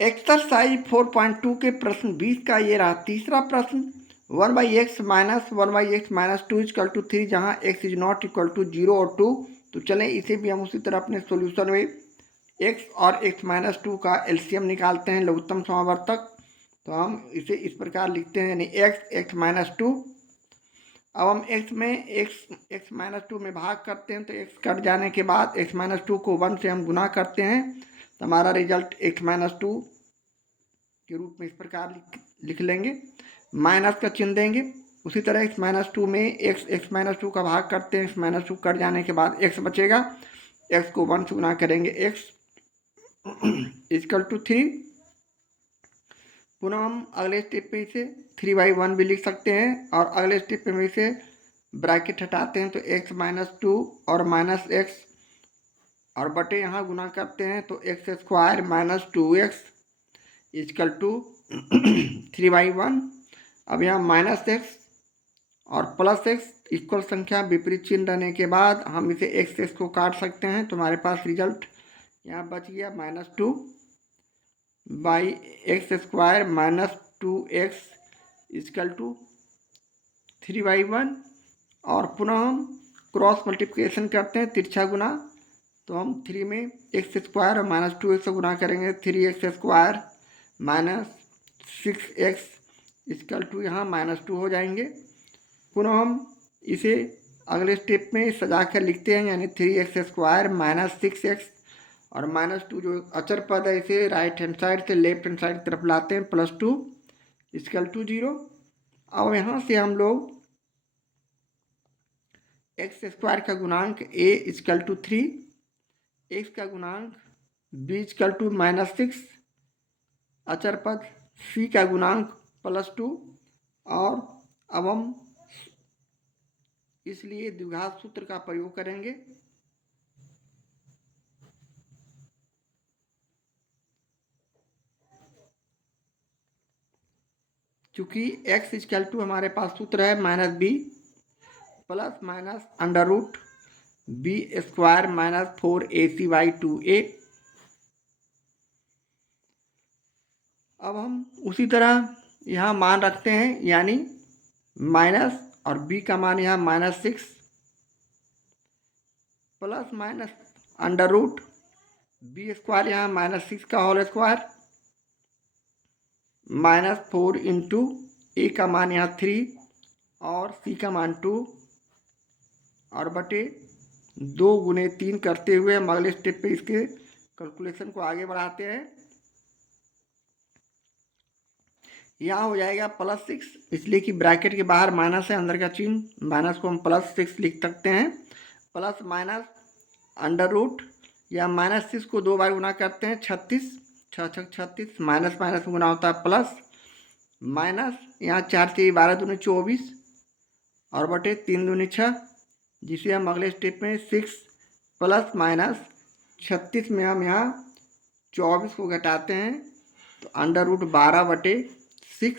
Exercise 4.2 के प्रश्न 20 का ये रहा तीसरा प्रश्न। 1/x minus 1/x minus 2 equal to 3, जहाँ x is not equal to 0 और 2। तो चलें इसे भी हम उसी तरह अपने सॉल्यूशन में x और x माइनस 2 का एलसीएम निकालते हैं, लघुत्तम समावर्तक। तो हम इसे इस प्रकार लिखते हैं, यानी x माइनस 2। अब हम x माइनस 2 में भाग करते हैं, तो x कट जाने के बाद x माइनस 2 को 1 से हम गुना करते हैं, तो हमारा रिजल्ट x माइनस 2 के रूप में इस प्रकार लिख लेंगे, माइनस का चिन्ह देंगे। उसी तरह x माइनस 2 में x माइनस 2 का भाग करते हैं, x माइनस 2 कट जाने के बाद x बचेगा, x को 1 से गुना करेंगे, x इक्वल टू 3। पुनः हम अगले स्टेप पे इसे 3/1 भी लिख सकते हैं, और अगले स्टेप पे में इसे ब्रैकेट हटाते हैं, तो x माइनस 2 और माइनस x और बटे यहाँ गुना करते हैं, तो x square minus 2x equal to 3/1। अब यहाँ माइनस x और प्लस x इक्वल संख्या विपरीत चिन्ह रहने के बाद हम इसे x को काट सकते हैं, तो हमारे पास रिजल्ट यहाँ बच गया minus 2/x square minus 2x equal to 3/1। और पुनः हम क्रॉस मल्टीप्लिकेशन करते हैं, तिरछा गुना। तो हम 3 में x स्क्वायर और माइनस 2x से गुना करेंगे, 3x square minus 6x equal to यहाँ माइनस 2 हो जाएंगे। पुनः हम इसे अगले स्टेप में सजा कर लिखते हैं, यानी 3x स्क्वायर माइनस 6x और माइनस 2 जो अचर पद है, इसे राइट हैंड साइड से लेफ्ट हैंड साइड की तरफ लाते हैं, +2 इक्वल टू 0। अब यहाँ से हम लोग x स्क्वायर का गुणांक a इक्वल टू 3, x का गुणांक b इक्वल टू -6, अचर पद c का गुणांक +2। और अब हम इसलिए द्विघात सूत्र का प्रयोग करेंगे। चूंकि x इक्वल टू हमारे पास सूत्र है -b plus minus under root b square minus 4ac/2a। अब हम उसी तरह यहाँ मान रखते हैं, यानी माइनस और b का मान यहाँ -6 plus minus under root b square यहाँ -6 का होल स्क्वायर -4 इंटू a का मान यहाँ 3 और c का मान 2 और बटे 2 गुने 3 करते हुए हम अगले स्टेप पे इसके कैलकुलेशन को आगे बढ़ाते हैं। यहाँ हो जाएगा +6, इसलिए कि ब्रैकेट के बाहर माइनस है, अंदर का चिन्ह माइनस को हम +6 लिख सकते हैं, प्लस माइनस अंडर रूट या -6 को 2 बार गुना करते हैं, 36 6 6 36 माइनस माइनस में गुना होता है प्लस, माइनस यहाँ 4 से 12 दूनी 24 और बटे 3 दूनी 6, जिसे हम अगले स्टेप में 6 प्लस माइनस 36 में हम यहाँ 24 को घटाते हैं, तो अंडर रूट 12/6।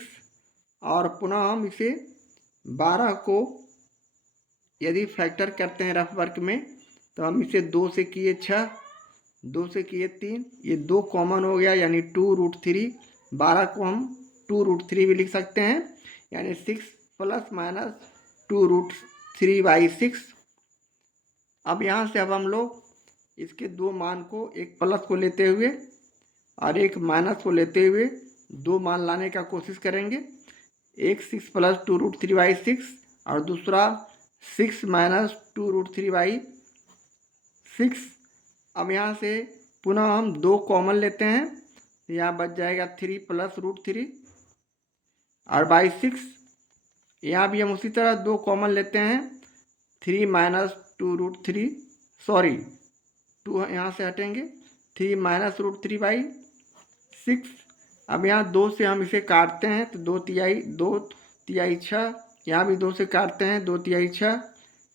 और पुनः हम इसे 12 को यदि फैक्टर करते हैं रफ वर्क में, तो हम इसे 2 से किए 6, 2 से किए 3, ये 2 कॉमन हो गया, यानी 2√3। 12 को हम 2√3 भी लिख सकते हैं, यानी 6 प्लस माइनस 2√3/6। अब यहाँ से अब हम लोग इसके दो मान को, एक प्लस को लेते हुए और एक माइनस को लेते हुए, दो मान लाने का कोशिश करेंगे। एक 6 प्लस 2√3/6 और दूसरा 6 माइनस 2√3/6। अब यहाँ से पुनः हम 2 कॉमन लेते हैं, यहाँ बच जाएगा 3 प्लस √3 और बाई 6। यहाँ भी हम उसी तरह 2 कॉमन लेते हैं, 3 माइनस 2√3, सॉरी 2 यहाँ से हटेंगे, 3 माइनस √3/6। अब यहाँ 2 से हम इसे काटते हैं, तो 2 तिहाई 6, यहाँ भी 2 से काटते हैं, 2 तिहाई 6,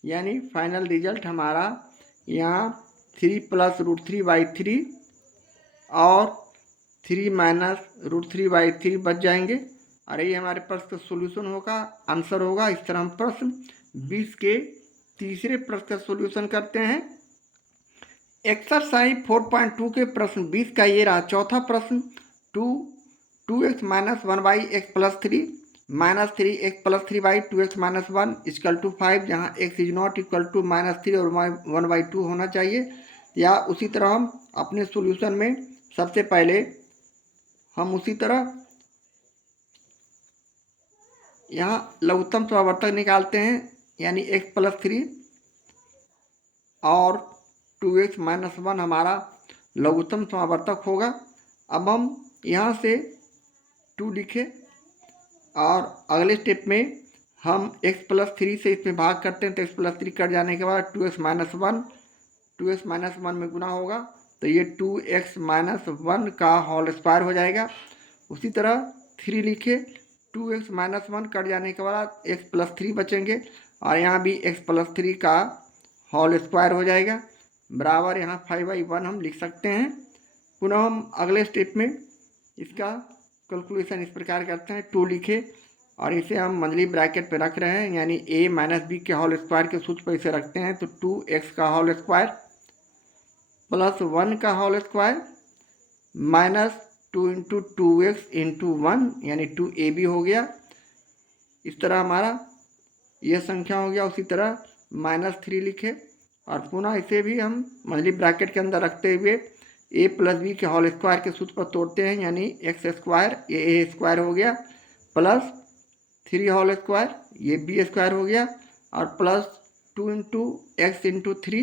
यानी फाइनल रिजल्ट हमारा यहाँ 3 प्लस √3/3 और 3 माइनस √3/3 बच जाएंगे। और ये हमारे प्रश्न का सोल्यूशन होगा, आंसर होगा। इस तरह हम प्रश्न 20 के तीसरे प्रश्न का सोल्यूशन करते हैं। एक्सरसाइज 4.2 के प्रश्न 20 का ये रहा चौथा प्रश्न। Two x minus one by x plus three minus three x plus three by two x minus one equal to five, जहाँ x is not equal to minus three और वन बाई टू होना चाहिए। या उसी तरह हम अपने solution में सबसे पहले हम उसी तरह यहाँ लघुत्तम समावर्तक निकालते हैं, यानी एक्स प्लस थ्री और टू एक्स माइनस वन हमारा लघुत्तम समावर्तक होगा। अब हम यहाँ से टू लिखे और अगले स्टेप में हम एक्स प्लस थ्री से इसमें भाग करते हैं, तो एक्स प्लस थ्री कट जाने के बाद टू एक्स माइनस वन में गुना होगा, तो ये टू एक्स माइनस वन का होल स्क्वायर हो जाएगा। उसी तरह थ्री लिखे, two x minus one cut जाने के बाद एक्स प्लस थ्री बचेंगे और यहाँ भी एक्स प्लस थ्री का होल स्क्वायर हो जाएगा, बराबर यहाँ फाइव बाई वन हम लिख सकते हैं। पुनः हम अगले स्टेप में इसका कैलकुलेशन इस प्रकार करते हैं, टू लिखे और इसे हम मंथली ब्रैकेट पे रख रहे हैं, यानी a माइनस बी के होल स्क्वायर के सूत्र पर इसे रखते हैं, तो टू एक्स का होल स्क्वायर प्लस वन का whole square minus two into two x into one, यानी टू ए बी हो गया। इस तरह हमारा यह संख्या हो गया। उसी तरह माइनस थ्री लिखे और पुनः इसे भी हम मंथली ब्रैकेट के अंदर रखते हुए ए प्लस बी के होल स्क्वायर के सूत्र पर तोड़ते हैं, यानी एक्स स्क्वायर ये ए स्क्वायर हो गया प्लस थ्री होल स्क्वायर ये बी स्क्वायर हो गया और plus two into x into three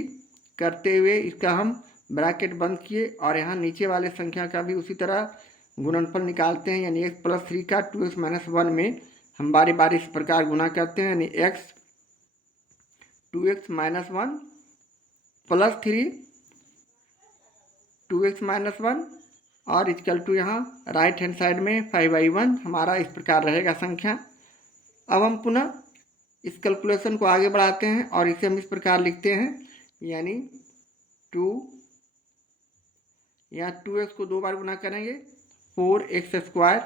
करते हुए इसका हम ब्रैकेट बंद किए और यहाँ नीचे वाले संख्या का भी उसी तरह गुणनफल निकालते हैं, यानी एक्स प्लस थ्री का टू एक्स माइनस वन में हम बारी बारी इस प्रकार गुना करते हैं, यानी x two x minus one plus three two x minus one और इक्वल टू यहाँ राइट हैंड साइड में फाइव बाई वन हमारा इस प्रकार रहेगा संख्या। अब हम पुनः इस कैलकुलेशन को आगे बढ़ाते हैं और इसे हम इस प्रकार लिखते हैं, यानी टू यहाँ टू एक्स को दो बार गुना करेंगे फोर एक्स स्क्वायर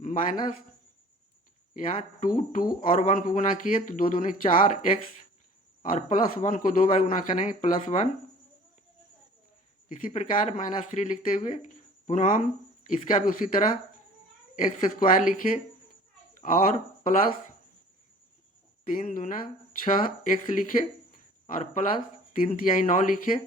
माइनस यहाँ टू और वन को गुना किए तो दो दूनी चार एक्स और प्लस वन को दो बार गुना करेंगे प्लस वन। इसी प्रकार माइनस थ्री लिखते हुए पुनः हम इसका भी उसी तरह एक्स स्क्वायर लिखे और प्लस तीन दूना छः एक्स लिखे और प्लस तीन तिहाई नौ लिखे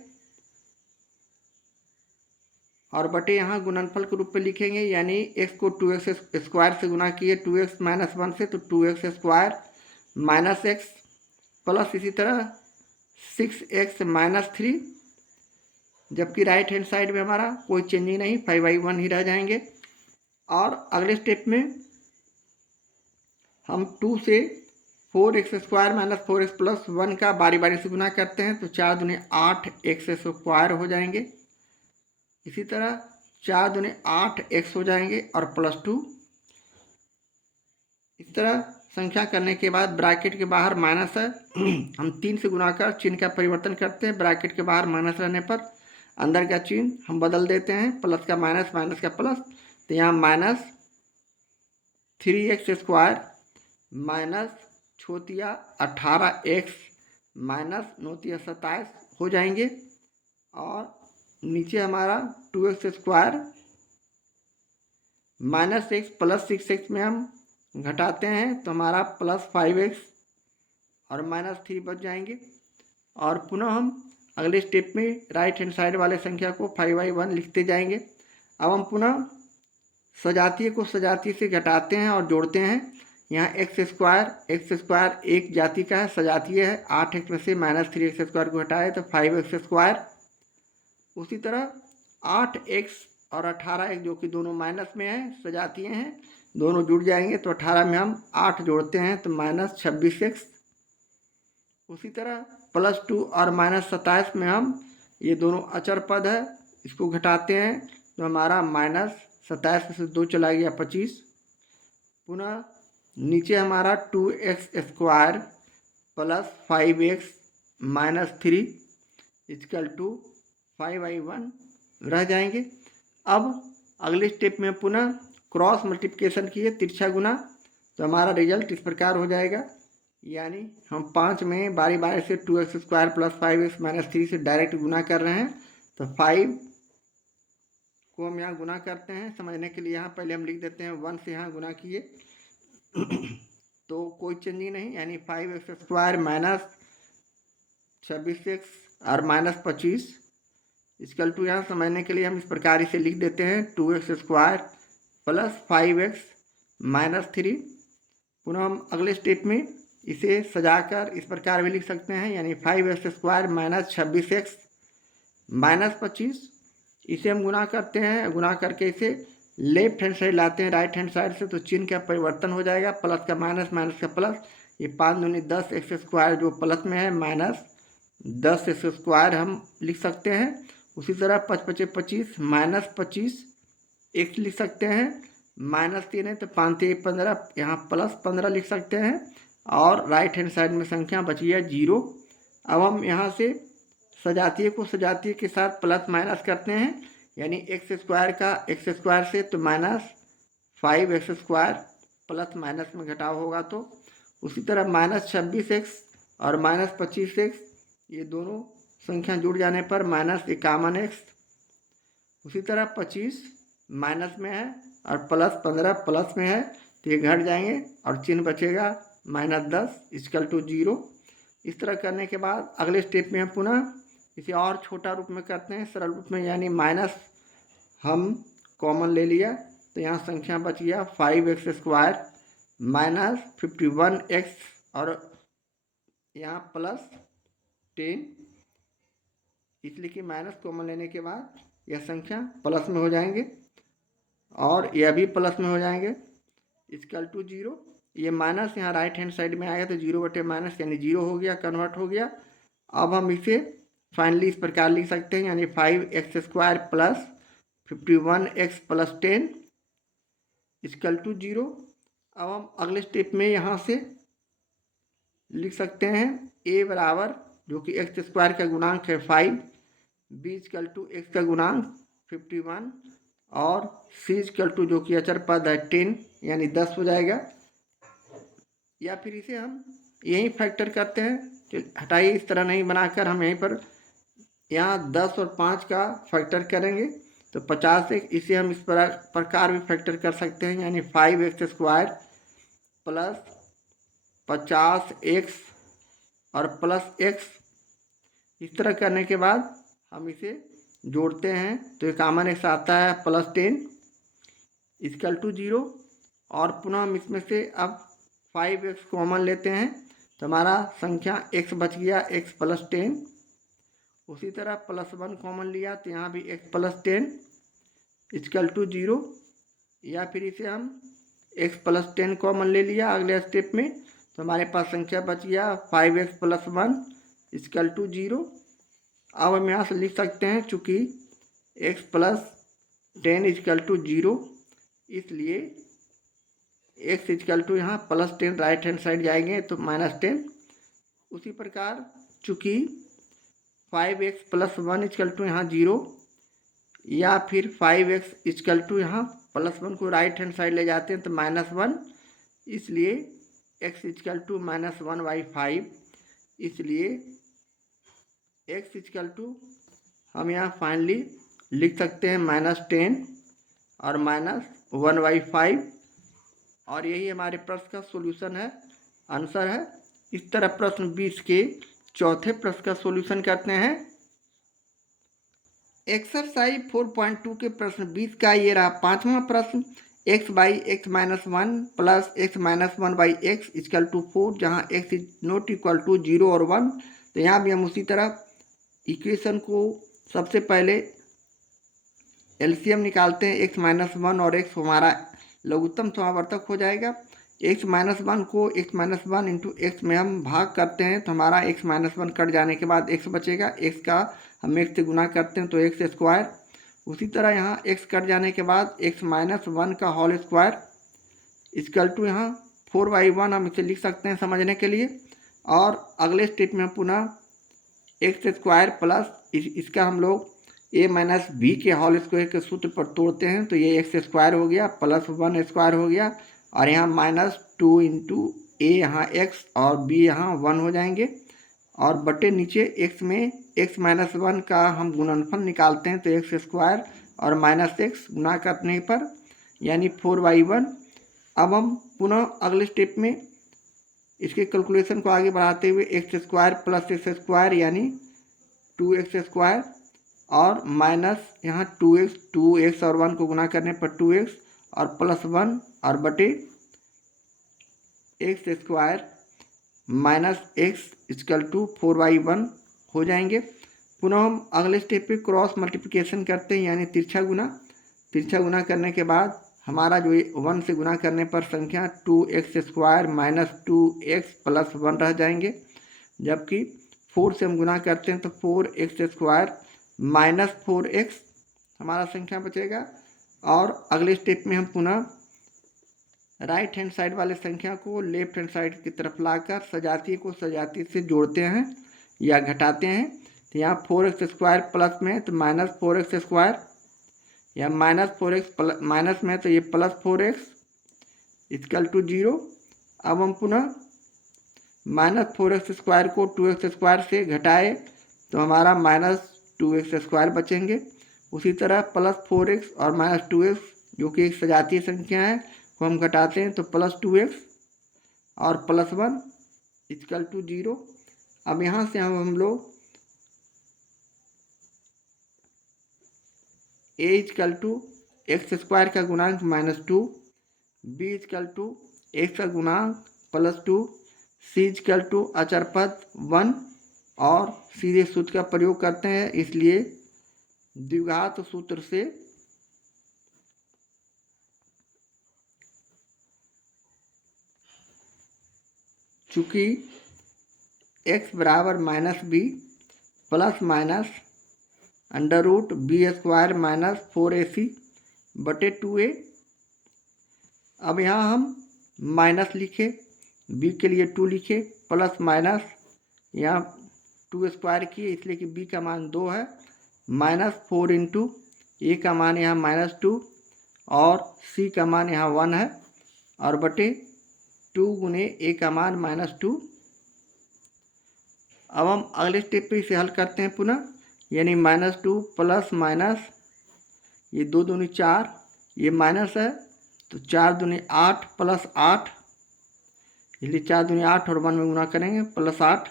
और बटे यहाँ गुणनफल के रूप में लिखेंगे, यानी एक्स को टू एक्स स्क्वायर से गुना किए टू एक्स माइनस वन से, तो two x square minus x plus इसी तरह सिक्स एक्स माइनस थ्री, जबकि राइट हैंड साइड में हमारा कोई चेंजिंग नहीं फाइव बाई वन ही रह जाएंगे। और अगले स्टेप में हम टू से four x square minus four x plus one का बारी बारी से गुना करते हैं, तो चार दूने आठ एक्स स्क्वायर हो जाएंगे। इसी तरह चार दूने आठ एक्स हो जाएंगे और प्लस टू। इस तरह संख्या करने के बाद ब्रैकेट के बाहर माइनस है हम तीन से गुना कर चिन्ह का परिवर्तन करते हैं, ब्रैकेट के बाहर माइनस रहने पर अंदर का चिन्ह हम बदल देते हैं, प्लस का माइनस माइनस का प्लस, तो यहाँ minus three x square minus छोतिया अठारह एक्स माइनस नौतिया 27 हो जाएंगे और नीचे हमारा two x square minus x plus six x में हम घटाते हैं तो हमारा प्लस फाइव एक्स और माइनस थ्री बच जाएंगे। और पुनः हम अगले स्टेप में राइट हैंड साइड वाले संख्या को फाइव बाई वन लिखते जाएंगे। अब हम पुनः सजातीय को सजातीय से घटाते हैं और जोड़ते हैं। यहाँ एक्स स्क्वायर एक जाति का है, सजातीय है, आठ एक्स में से माइनस थ्री एक्स स्क्वायर को घटाए तो फाइव एक्स स्क्वायर। उसी तरह आठ एक्स और अठारह एक्स जो कि दोनों माइनस में है, सजातीय हैं, दोनों जुड़ जाएंगे तो अठारह में हम आठ जोड़ते हैं तो माइनस छब्बीस एक्स। उसी तरह प्लस टू और माइनस 27 में हम ये दोनों अचर पद है, इसको घटाते हैं तो हमारा माइनस 27 में से दो चला गया 25। पुनः नीचे हमारा two x square plus five x minus three equal to five by one रह जाएंगे। अब अगले स्टेप में पुनः क्रॉस मल्टीप्लिकेशन किए तिरछा गुना, तो हमारा रिजल्ट इस प्रकार हो जाएगा, यानी हम पाँच में बारी बारी से two x square plus five x minus three से डायरेक्ट गुना कर रहे हैं तो फाइव को हम यहाँ गुना करते हैं। समझने के लिए यहाँ पहले हम लिख देते हैं 1 से यहाँ गुना किए तो कोई चेंज ही नहीं, यानी 5x² माइनस 26x और माइनस 25 इक्वल टू, यहाँ समझने के लिए हम इस प्रकार इसे लिख देते हैं 2x² प्लस 5x माइनस 3। पुनः हम अगले स्टेप में इसे सजाकर इस प्रकार भी लिख सकते हैं, यानी 5x² माइनस 26x माइनस 25। इसे हम गुना करते हैं, गुना करके इसे लेफ्ट हैंड साइड लाते हैं राइट हैंड साइड से, तो चिन्ह का परिवर्तन हो जाएगा, प्लस का माइनस, माइनस का प्लस। ये 5 दूनी 10x² जो प्लस में है माइनस 10x² हम लिख सकते हैं। उसी तरह 5 5 25 माइनस 25x लिख सकते हैं, माइनस 3 है तो 5 3 15, यहाँ प्लस 15 लिख सकते हैं। और राइट हैंड साइड में संख्या बची है 0। अब हम यहाँ से सजातीय को सजातीय के साथ प्लस माइनस करते हैं, यानी x² का x² से तो माइनस 5x² प्लस माइनस में घटाव होगा। तो उसी तरह माइनस 26x और माइनस 25x ये दोनों संख्या जुड़ जाने पर माइनस 51x। उसी तरह 25 माइनस में है और प्लस 15 प्लस में है, तो ये घट जाएंगे और चिन्ह बचेगा माइनस 10 इक्वल टू 0। इस तरह करने के बाद अगले स्टेप में हम पुनः इसे और छोटा रूप में करते हैं, सरल रूप में, यानी माइनस हम कॉमन ले लिया तो यहाँ संख्या बच गया 5x² माइनस 51x और यहाँ प्लस 10, इसलिए कि माइनस कॉमन लेने के बाद यह संख्या प्लस में हो जाएंगे और यह भी प्लस में हो जाएंगे इक्वल टू 0। ये माइनस यहाँ राइट हैंड साइड में आएगा तो 0/- यानी 0 हो गया, कन्वर्ट हो गया। अब हम इसे फाइनली इस प्रकार लिख सकते हैं, यानी 5x² plus 51x plus 10 equal to 0। अब हम अगले स्टेप में यहाँ से लिख सकते हैं a बराबर, जो कि x² का गुणांक है 5, b इक्वल टू x का गुणांक 51 और c इक्वल टू, जो कि अचर पद है 10, यानी 10 हो जाएगा। या फिर इसे हम यहीं फैक्टर करते हैं, हटाइए इस तरह नहीं बनाकर हम यहीं पर यहाँ 10 और 5 का फैक्टर करेंगे तो 50 से इसे हम इस प्रकार भी फैक्टर कर सकते हैं, यानी 5x² प्लस 50x और प्लस x। इस तरह करने के बाद हम इसे जोड़ते हैं तो ये कॉमन x आता है प्लस 10 इक्वल टू 0। और पुनः हम इसमें से अब 5x कॉमन लेते हैं तो हमारा संख्या x बच गया, x प्लस 10। उसी तरह प्लस 1 कॉमन लिया तो यहाँ भी x प्लस 10 इक्वल टू 0। या फिर इसे हम x प्लस 10 कॉमन ले लिया अगले स्टेप में तो हमारे पास संख्या बच गया 5x प्लस 1 इक्वल टू 0। अब हम यहाँ से लिख सकते हैं, चूँकि x प्लस 10 इक्वल टू 0, इसलिए x इक्वल टू यहाँ प्लस 10 राइट हैंड साइड जाएंगे तो माइनस 10। उसी प्रकार चूँकि 5x प्लस 1 इक्वल टू यहाँ 0, या फिर 5x इक्वल टू यहाँ प्लस 1 को राइट हैंड साइड ले जाते हैं तो माइनस 1, इसलिए x इक्वल टू माइनस 1/5, इसलिए x इक्वल टू हम यहाँ फाइनली लिख सकते हैं माइनस 10 और माइनस 1/5, और यही हमारे प्रश्न का सॉल्यूशन है, आंसर है। इस तरह प्रश्न 20 के चौथे प्रश्न का सॉल्यूशन करते हैं। एक्सरसाइज 4.2 के प्रश्न 20 का ये रहा पांचवा प्रश्न, x/x minus 1 plus x minus 1/x equal to 4, जहाँ x is not equal to 0 और 1। तो यहाँ भी हम उसी तरह इक्वेशन को सबसे पहले एलसीएम निकालते हैं, x माइनस 1 और x हमारा लघुत्तम समावर्तक हो जाएगा। x माइनस 1 को x माइनस 1 इंटू एक्स में हम भाग करते हैं तो हमारा x माइनस 1 कट जाने के बाद x बचेगा, x का हम x से गुना करते हैं तो x²। उसी तरह यहाँ x कट जाने के बाद x माइनस 1 का होल स्क्वायर इक्वल टू यहाँ 4/1 हम इसे लिख सकते हैं समझने के लिए। और अगले स्टेप में पुनः x² प्लस इसका हम लोग a माइनस b के होल स्क्वायर के सूत्र पर तोड़ते हैं तो ये x² हो गया प्लस 1² हो गया, और यहाँ माइनस 2 इंटू a यहाँ x और b यहाँ 1 हो जाएंगे, और बटे नीचे x में x माइनस 1 का हम गुणनफल निकालते हैं तो x² और -x गुना करने पर यानी 4/1। अब हम पुनः अगले स्टेप में इसके कैलकुलेशन को आगे बढ़ाते हुए x² + x² यानी 2x² और माइनस यहाँ 2x और 1 को गुना करने पर 2x और +1 और बटे x² -x = 4/1 हो जाएंगे। पुनः हम अगले स्टेप पे क्रॉस मल्टीप्लिकेशन करते हैं यानी तिरछा गुना करने के बाद हमारा जो 1 से गुना करने पर संख्या 2x² - 2x + 1 रह जाएंगे, जबकि 4 से हम गुना करते हैं तो 4x² - 4x हमारा संख्या बचेगा। और अगले स्टेप में हम पुनः राइट हैंड साइड वाले संख्या को लेफ्ट हैंड साइड की तरफ लाकर सजातीय को सजातीय से जोड़ते हैं या घटाते हैं। तो यहाँ 4x² प्लस में तो -4x² या -4x माइनस में तो ये +4x = 0। अब हम पुनः -4x² को 2x² से घटाए तो हमारा -2x² बचेंगे। उसी तरह +4x और -2x जो कि एक सजातीय संख्या है को हम घटाते हैं तो +2x और +1 = 0। अब यहाँ से हम लोग a = x² का गुणांक -2, b = x का गुणांक +2, c = अचर पद 1 और सीधे सूत्र का प्रयोग करते हैं, इसलिए द्विघात सूत्र से चूँकि x बराबर -b plus minus √b² - 4ac बटे 2a। अब यहाँ हम माइनस लिखे, b के लिए 2 लिखे, प्लस माइनस यहाँ 2² किए इसलिए कि b का मान 2 है, -4 × a का मान यहाँ -2 और c का मान यहाँ 1 है और बटे 2 × a का मान -2। अब हम अगले स्टेप पे इसे हल करते हैं पुनः, यानी -2 प्लस माइनस ये 2 दूनी 4, ये माइनस है तो 4 दूनी 8 प्लस 8, इसलिए 4 दूनी 8 और 1 में गुना करेंगे +8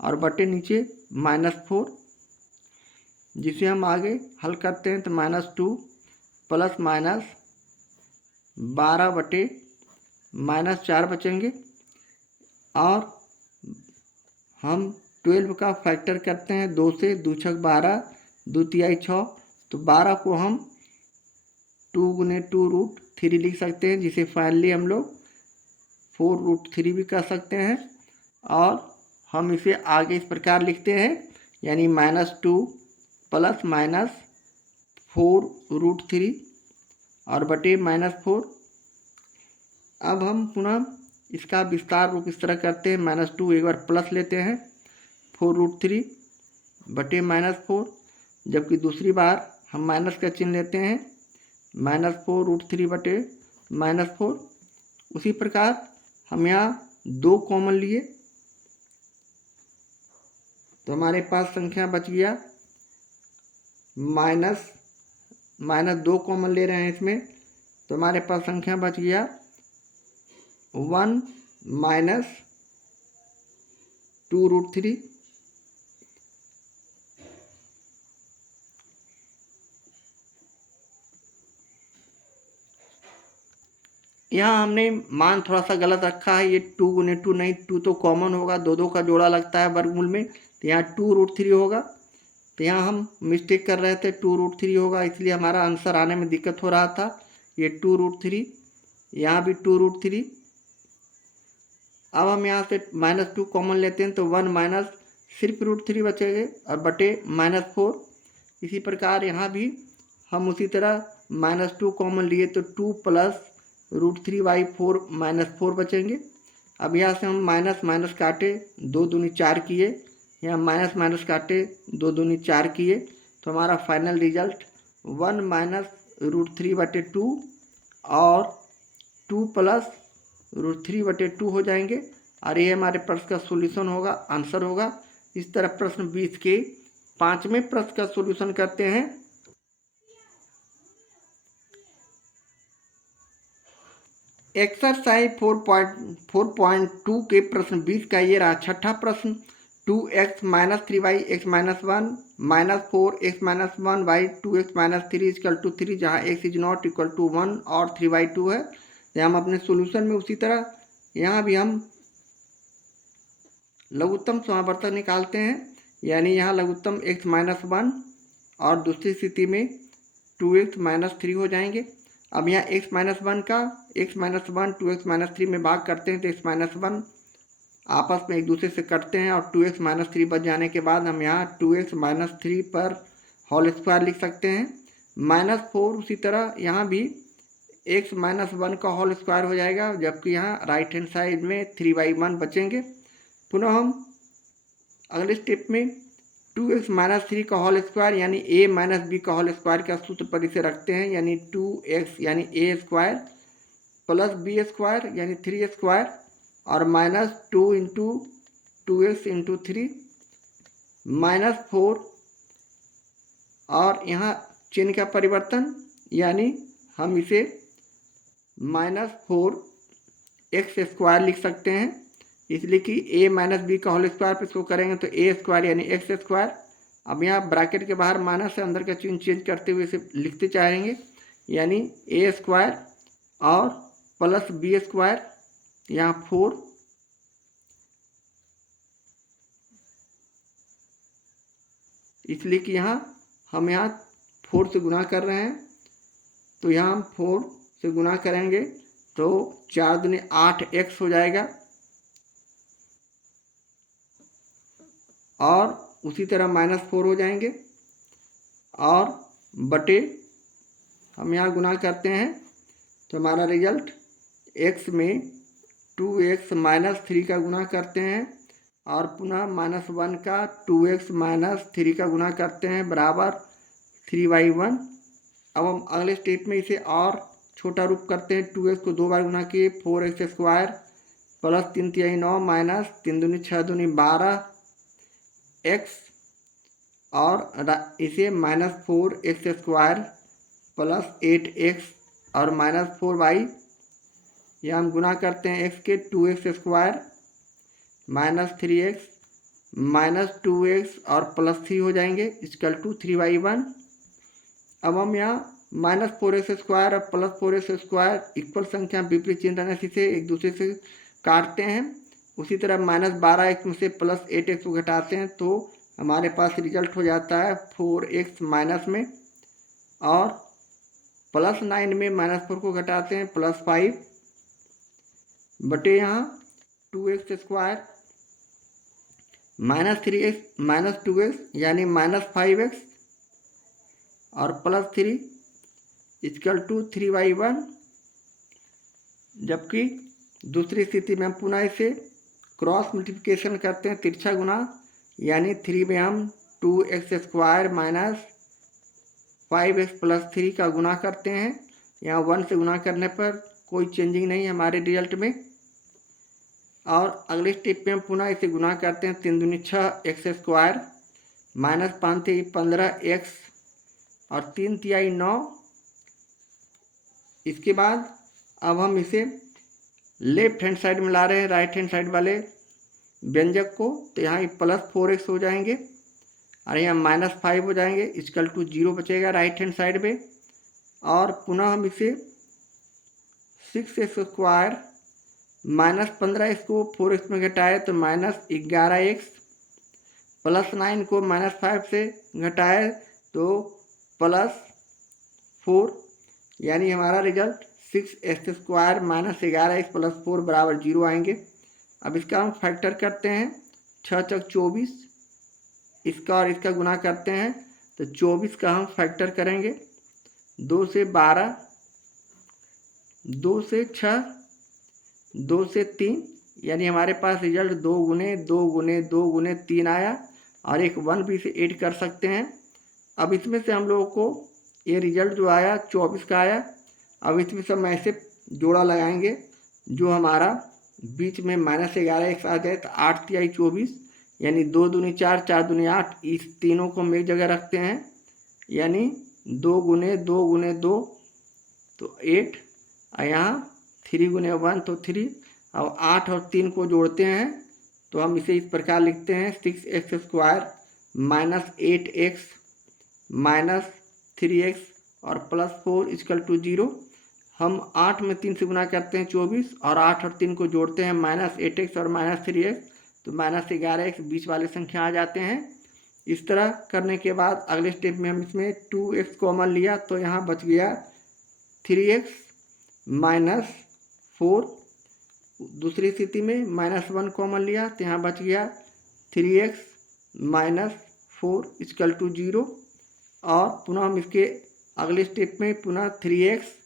और बटे नीचे -4, जिसे हम आगे हल करते हैं तो -2 प्लस माइनस 12 बटे -4 बचेंगे। और हम 12 का फैक्टर करते हैं 2 से, 2 × 6 12, 2 × 3 6, तो 12 को हम 2 × 2√3 लिख सकते हैं, जिसे फाइनली हम लोग 4√3 भी कह सकते हैं। और हम इसे आगे इस प्रकार लिखते हैं, यानी -2 प्लस माइनस 4√3 और बटे -4। अब हम पुनः इसका विस्तार रूप इस तरह करते हैं, -2 एक बार प्लस लेते हैं 4√3 बटे -4, जबकि दूसरी बार हम माइनस का चिन्ह लेते हैं -4√3 बटे -4। उसी प्रकार हम यहाँ 2 कॉमन लिए तो हमारे पास संख्या बच गया -2 कॉमन ले रहे हैं इसमें, तो हमारे पास संख्या बच गया 1 - 2√3। यहाँ हमने मान थोड़ा सा गलत रखा है, ये 2 × 2 नहीं, 2 तो कॉमन होगा, 2 का जोड़ा लगता है वर्गमूल में, तो यहाँ 2√3 होगा। तो यहाँ हम मिस्टेक कर रहे थे, 2√3 होगा, इसलिए हमारा आंसर आने में दिक्कत हो रहा था। ये 2√3, यहाँ भी 2√3। अब हम यहाँ से -2 कॉमन लेते हैं तो 1 माइनस सिर्फ √3 बचेंगे और बटे -4। इसी प्रकार यहाँ भी हम उसी तरह -2 कॉमन लिए तो 2 + √3/4 -4 बचेंगे। अब यहाँ से हम माइनस काटे, 2 दूनी 4 किए, यहाँ माइनस काटे, 2 दूनी 4 किए, तो हमारा फाइनल रिजल्ट 1 - √3/2 और 2 + √3/2 हो जाएंगे। और ये हमारे प्रश्न का सॉल्यूशन होगा, आंसर होगा। इस तरह प्रश्न 20 के 5वें प्रश्न का सॉल्यूशन करते हैं। एक्सरसाइज 4.2 के प्रश्न 20 का ये रहा छठा प्रश्न। 2x minus 3y x minus 1 minus 4x minus 1y 2x minus 3 equal to 3, जहाँ x is not equal to 1 और 3y2 है। तो हम अपने सोल्यूशन में उसी तरह यहाँ भी हम लघुत्तम समावर्तक निकालते हैं, यानी यहाँ लघुत्तम x माइनस 1 और दूसरी स्थिति में 2x माइनस 3 हो जाएंगे। अब यहाँ x माइनस 1 का x माइनस 1 2x माइनस 3 में भाग करते हैं तो x माइनस 1 आपस में एक दूसरे से कटते हैं और 2x माइनस 3 बच जाने के बाद हम यहाँ 2x माइनस 3 पर होल स्क्वायर लिख सकते हैं। माइनस 4 उसी तरह यहाँ भी x माइनस 1 का होल स्क्वायर हो जाएगा, जबकि यहाँ राइट हैंड साइड में 3y1 बचेंगे। पुनः हम अगले स्टेप में 2x माइनस 3 का होल स्क्वायर यानी a माइनस बी का होल स्क्वायर का सूत्र पर इसे रखते हैं, यानी 2x यानी a square plus B square यानी 3 स्क्वायर और minus 2 into 2x into 3 minus 4 और यहाँ चिन्ह का परिवर्तन, यानी हम इसे माइनस 4x स्क्वायर लिख सकते हैं, इसलिए कि a माइनस बी का होल स्क्वायर पर इसको करेंगे तो a स्क्वायर यानी x स्क्वायर। अब यहाँ ब्रैकेट के बाहर माइनस से अंदर का चिन्ह चेंज करते हुए इसे लिखते चाहेंगे, यानी a स्क्वायर और प्लस बी स्क्वायर यहाँ 4 इसलिए कि हम यहाँ 4 से गुना कर रहे हैं, तो यहाँ हम 4 से गुना करेंगे तो 4 दूनी 8x हो जाएगा और उसी तरह माइनस 4 हो जाएंगे और बटे हम यहाँ गुना करते हैं तो हमारा रिजल्ट x में 2x माइनस 3 का गुना करते हैं और पुनः माइनस 1 का 2x माइनस 3 का गुना करते हैं बराबर 3y1। अब हम अगले स्टेप में इसे और छोटा रूप करते हैं। 2x को 2 बार गुना किए 4x स्क्वायर प्लस 3 तिहाई 9 माइनस 3 दूनी 6 दूनी 12x और इसे minus 4x square plus 8x और माइनस 4y, यह हम गुना करते हैं x के 2x square minus 3x minus 2x और प्लस 3 हो जाएंगे इक्वल टू 3y1। अब हम यहाँ माइनस 4x स्क्वायर और प्लस 4x स्क्वायर इक्वल संख्या विपरीत चिन्ह रहने से एक दूसरे से काटते हैं। उसी तरह माइनस 12x में से प्लस 8x को घटाते हैं तो हमारे पास रिजल्ट हो जाता है 4x माइनस में, और प्लस 9 में माइनस 4 को घटाते हैं प्लस 5 बटे यहाँ 2x square minus 3x minus 2x यानी माइनस 5x और प्लस 3 इक्वल टू 3y1। जबकि दूसरी स्थिति में हम पुनः इसे क्रॉस मल्टीप्लिकेशन करते हैं, तिरछा गुना, यानी 3 में हम 2x square minus 5x plus 3 का गुना करते हैं। यहाँ 1 से गुना करने पर कोई चेंजिंग नहीं हमारे रिजल्ट में। और अगले स्टेप में हम पुनः इसे गुना करते हैं 3 दूनी 6x स्क्वायर माइनस 5 तिहाई 15x और 3 तिहाई 9। इसके बाद अब हम इसे लेफ्ट हैंड साइड में ला रहे हैं राइट हैंड साइड वाले व्यंजक को, तो यहाँ प्लस 4x हो जाएंगे और यहाँ माइनस 5 हो जाएंगे इक्वल टू 0 बचेगा राइट हैंड साइड में। और पुनः हम इसे 6x स्क्वायर माइनस 15x को 4x में घटाए तो माइनस 11x प्लस 9 को माइनस 5 से घटाए तो प्लस 4, यानी हमारा result 6x square minus 11x plus 4 बराबर 0 आएंगे। अब इसका हम फैक्टर करते हैं, 6 चौक 24, इसका और इसका गुना करते हैं तो 24 का हम फैक्टर करेंगे, 2 से 12, 2 से 6, 2 से 3, यानी हमारे पास रिजल्ट 2 गुने 2 गुने 2 गुने 3 आया और एक 1 भी इसे ऐड कर सकते हैं। अब इसमें से हम लोगों को ये रिजल्ट जो आया 24 का आया। अब इसमें से हम ऐसे जोड़ा लगाएंगे जो हमारा बीच में माइनस 11x आ जाए तो 8 तिहाई 24, यानी 2 दूनी 4 4 दूनी 8, इस तीनों को हम एक जगह रखते हैं, यानी 2 गुने 2 गुने 2 तो 8 और यहाँ 3 गुने 1 तो 3। अब 8 और 3 को जोड़ते हैं तो हम इसे इस प्रकार लिखते हैं 6x² minus 8x minus 3x और प्लस 4 इक्वल टू 0। हम 8 में 3 से गुना करते हैं 24 और 8 और 3 को जोड़ते हैं -8x और -3x तो -11x बीच वाले संख्या आ जाते हैं। इस तरह करने के बाद अगले स्टेप में हम इसमें 2x कॉमन लिया तो यहाँ बच गया 3x माइनस 4। दूसरी स्थिति में -1 कॉमन लिया तो यहाँ बच गया 3x माइनस 4 इक्वल टू 0। और पुनः हम इसके अगले स्टेप में पुनः 3x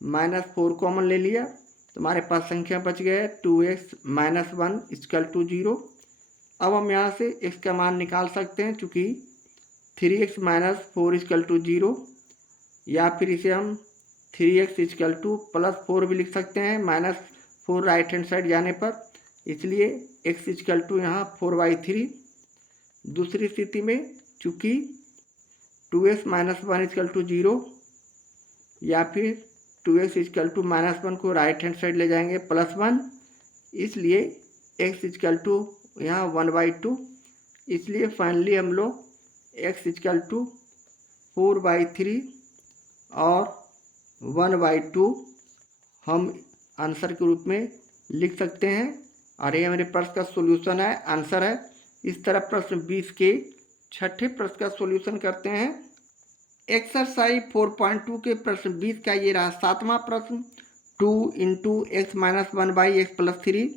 माइनस 4 कॉमन ले लिया तो हमारे पास संख्या बच गया 2x माइनस 1 इक्वल टू 0। अब हम यहाँ से x का मान निकाल सकते हैं चूँकि 3x माइनस 4 इक्वल टू 0, या फिर इसे हम 3x इक्वल टू प्लस 4 भी लिख सकते हैं -4 राइट हैंड साइड जाने पर, इसलिए x इक्वल टू यहाँ 4/3। दूसरी स्थिति में चूँकि 2x माइनस 1 इक्वल टू 0 या फिर 2x इक्वल टू -1 को राइट हैंड साइड ले जाएंगे +1, इसलिए x इक्वल टू यहाँ 1/2। इसलिए फाइनली हम लोग x इक्वल टू 4/3 और 1/2 हम आंसर के रूप में लिख सकते हैं। और ये मेरे प्रश्न का सॉल्यूशन है, आंसर है। इस तरह प्रश्न 20 के छठे प्रश्न का सॉल्यूशन करते हैं। एक्सरसाइज 4.2 के प्रश्न 20 का ये रहा 7वां प्रश्न। 2 into x minus 1/x plus 3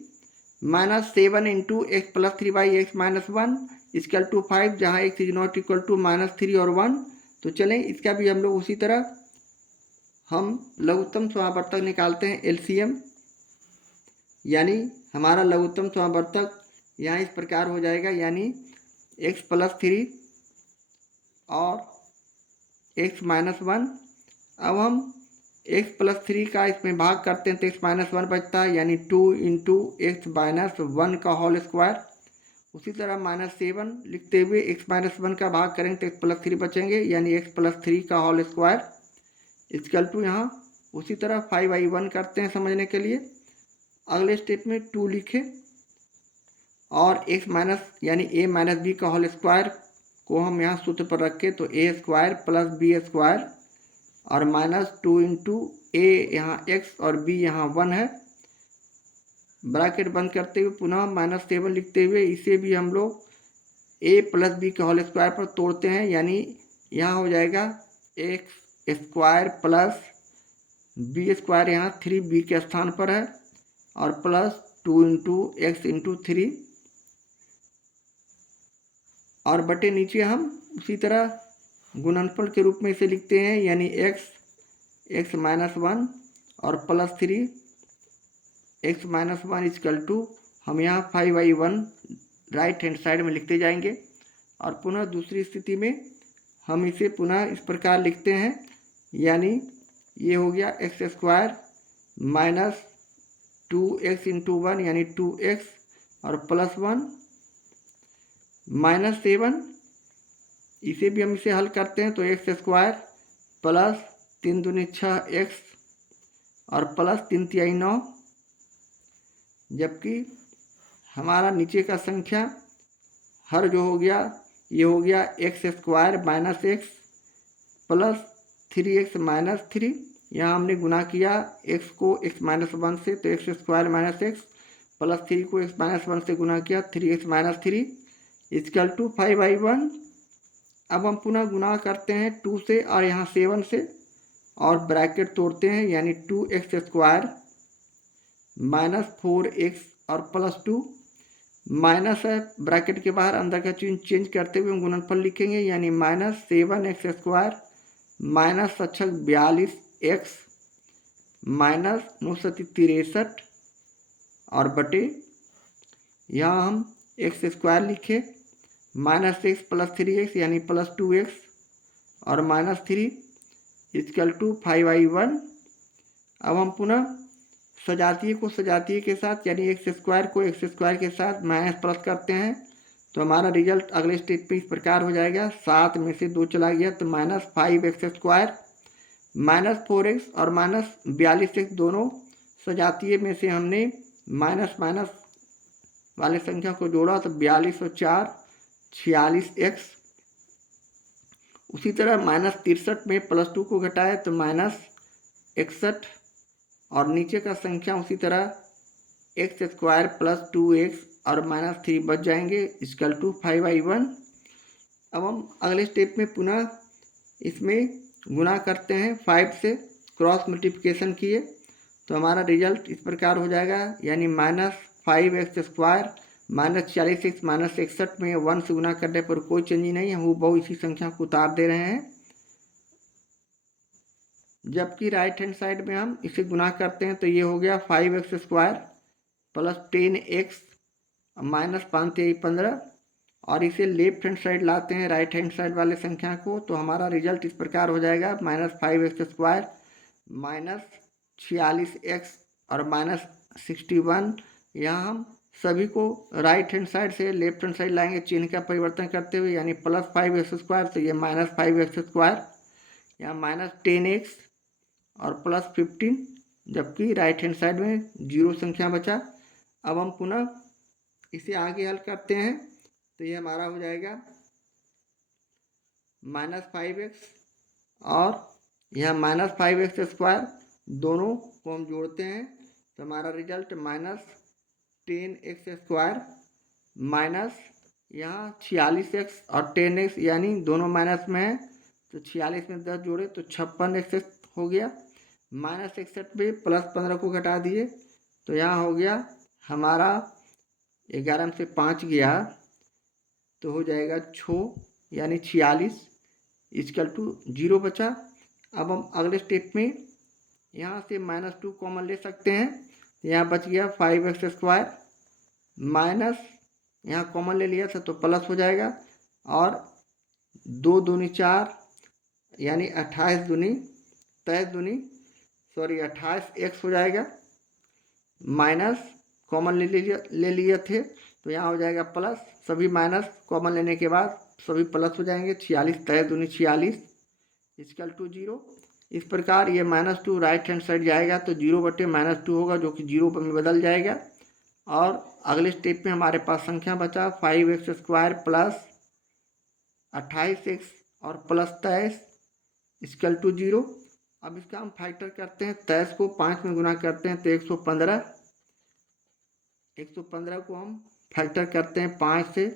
minus 7 into x plus 3/x minus 1 equal to 5, जहाँ x is not equal to -3 और 1। तो चलें इसका भी हम लोग उसी तरह हम लघुत्तम समावर्तक निकालते हैं LCM, यानी हमारा लघुत्तम समावर्तक यहाँ इस प्रकार हो जाएगा, यानी x प्लस 3 और x माइनस 1। अब हम x प्लस 3 का इसमें भाग करते हैं तो x माइनस 1 बचता है, यानी 2 इंटू एक्स माइनस 1 का होल स्क्वायर। उसी तरह -7 लिखते हुए x माइनस 1 का भाग करेंगे तो x प्लस 3 बचेंगे, यानी x प्लस 3 का होल स्क्वायर इक्वल टू यहाँ उसी तरह 5/1 करते हैं समझने के लिए। अगले स्टेप में 2 लिखे और x माइनस यानी a माइनस बी का होल स्क्वायर को हम यहाँ सूत्र पर रखें तो a² प्लस b² और -2 इंटू a यहाँ x और b यहाँ 1 है। ब्रैकेट बंद करते हुए पुनः -7 लिखते हुए इसे भी हम लोग a प्लस बी के होल स्क्वायर पर तोड़ते हैं, यानी यहाँ हो जाएगा x² प्लस b² यहाँ 3b के स्थान पर है और प्लस 2 इंटू एक्स इंटू 3 और बटे नीचे हम उसी तरह गुणनफल के रूप में इसे लिखते हैं, यानी x माइनस 1 और plus 3 x minus 1 equal to हम यहाँ 5/1 राइट हैंड साइड में लिखते जाएंगे। और पुनः दूसरी स्थिति में हम इसे पुनः इस प्रकार लिखते हैं, यानी ये हो गया x² माइनस 2x इंटू 1 यानी 2x और प्लस 1 -7, इसे भी हम इसे हल करते हैं तो x² प्लस 3 दूनी 6x और प्लस 3 तिहाई 9, जबकि हमारा नीचे का संख्या हर जो हो गया ये हो गया x² minus x plus 3x minus 3। यहाँ हमने गुना किया x को x माइनस 1 से तो x² माइनस x प्लस 3 को x माइनस 1 से गुना किया 3x माइनस 3 इक्वल टू 5/1। अब हम पुनः गुना करते हैं 2 से और यहाँ 7 से और ब्रैकेट तोड़ते हैं, यानी 2x² माइनस 4x और प्लस 2 माइनस है ब्रैकेट के बाहर, अंदर का चिन्ह चेंज करते हुए हम गुणनफल लिखेंगे, यानी -7x² माइनस 42x माइनस 963 और बटे यहाँ हम x² लिखे -x प्लस 3x यानी प्लस 2x और माइनस 3 इक्वल टू 5/1। अब हम पुनः सजातीय को सजातीय के साथ यानी x² को x² के साथ माइनस प्लस करते हैं तो हमारा रिजल्ट अगले स्टेप पे इस प्रकार हो जाएगा। 7 में से 2 चला गया तो -5x² -4x और -42x दोनों सजातीय में से हमने माइनस माइनस वाले संख्या को जोड़ा तो 42 और 4 46x। उसी तरह -63 में +2 को घटाए तो -61, और नीचे का संख्या उसी तरह x² + 2x और -3 बच जाएंगे = 5/1। अब हम अगले स्टेप में पुनः इसमें गुना करते हैं 5 से, क्रॉस मल्टीप्लिकेशन किए तो हमारा रिजल्ट इस प्रकार हो जाएगा, यानी -5x² -46x -61 में 1 से गुना करने पर कोई चेंज नहीं है, वो बहुत इसी संख्या को उतार दे रहे हैं। जबकि राइट हैंड साइड में हम इसे गुना करते हैं तो ये हो गया 5x² + 10x -5 15, और इसे लेफ्ट हैंड साइड लाते हैं राइट हैंड साइड वाले संख्या को तो हमारा रिजल्ट इस प्रकार हो जाएगा -5x² -46x और -61। यहाँ हम सभी को राइट हैंड साइड से लेफ्ट हैंड साइड लाएंगे चिन्ह का परिवर्तन करते हुए, यानी +5x² तो ये -5x², यहाँ -10x और +15, जबकि राइट हैंड साइड में 0 संख्या बचा। अब हम पुनः इसे आगे हल करते हैं तो ये हमारा हो जाएगा -5x और यह -5x², दोनों को हम जोड़ते हैं तो हमारा रिजल्ट -10x² माइनस यहाँ 46x और 10x, यानी दोनों माइनस में है तो 46 में 10 जोड़े तो 56x हो गया। -61 में +15 को घटा दिए तो यहाँ हो गया हमारा 11 में से 5 गया तो हो जाएगा 6, यानी 46 = 0 बचा। अब हम अगले स्टेप में यहाँ से -2 कॉमन ले सकते हैं, यहाँ बच गया 5x² माइनस, यहाँ कॉमन ले लिया था तो प्लस हो जाएगा, और 2 दूनी 4 यानी 28 दूनी 28x हो जाएगा, माइनस कॉमन ले लिए थे तो यहाँ हो जाएगा प्लस, सभी माइनस कॉमन लेने के बाद सभी प्लस हो जाएंगे, 46 23 दूनी 46 = 0। इस प्रकार ये -2 राइट हैंड साइड जाएगा तो 0/-2 होगा जो कि 0 में बदल जाएगा। और अगले स्टेप में हमारे पास संख्या बचा 5x² + 28x और +23 = 0। अब इसका हम फैक्टर करते हैं, 23 को 5 में गुना करते हैं तो 115, 115 को हम फैक्टर करते हैं 5 से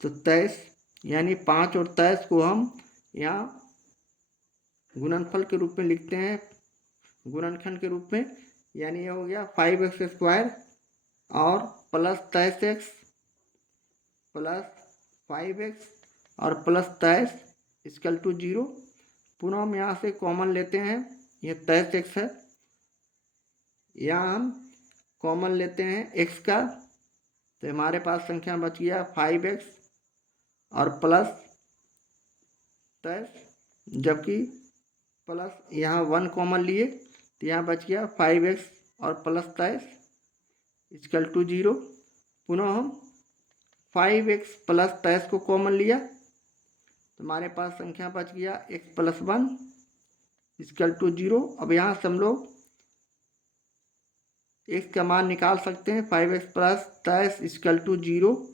तो 23, यानी 5 और 23 को हम यहाँ गुणनफल के रूप में लिखते हैं, गुणनखंड के रूप में, यानी ये हो गया 5x² और +23x +5x और +23 = 0। पुनः हम यहाँ से कॉमन लेते हैं, ये 23x है, यहाँ हम कॉमन लेते हैं x का तो हमारे पास संख्या बच गया 5x और +23, जबकि प्लस यहाँ 1 कॉमन लिए तो यहाँ बच गया 5x और +23 = 0। पुनः हम 5x + 23 को कॉमन लिया तो हमारे पास संख्या बच गया x + 1 = 0। अब यहाँ से हम लोग x का मान निकाल सकते हैं, 5x + 23 = 0,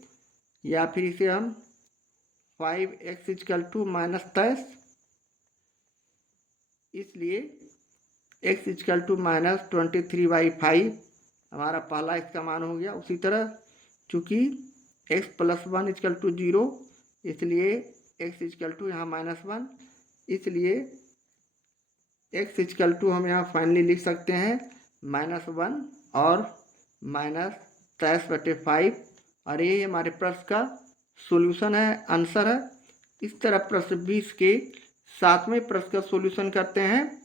या फिर इसे हम 5x = -23, इसलिए x = -23/5 हमारा पहला इसका मान हो गया। उसी तरह चूँकि x + 1 = 0, इसलिए x = यहाँ -1, इसलिए x = हम यहाँ फाइनली लिख सकते हैं -1 और -23/5, और ये हमारे प्रश्न का सॉल्यूशन है, आंसर है। इस तरह प्रश्न 20 के 7वें प्रश्न का सॉल्यूशन करते हैं।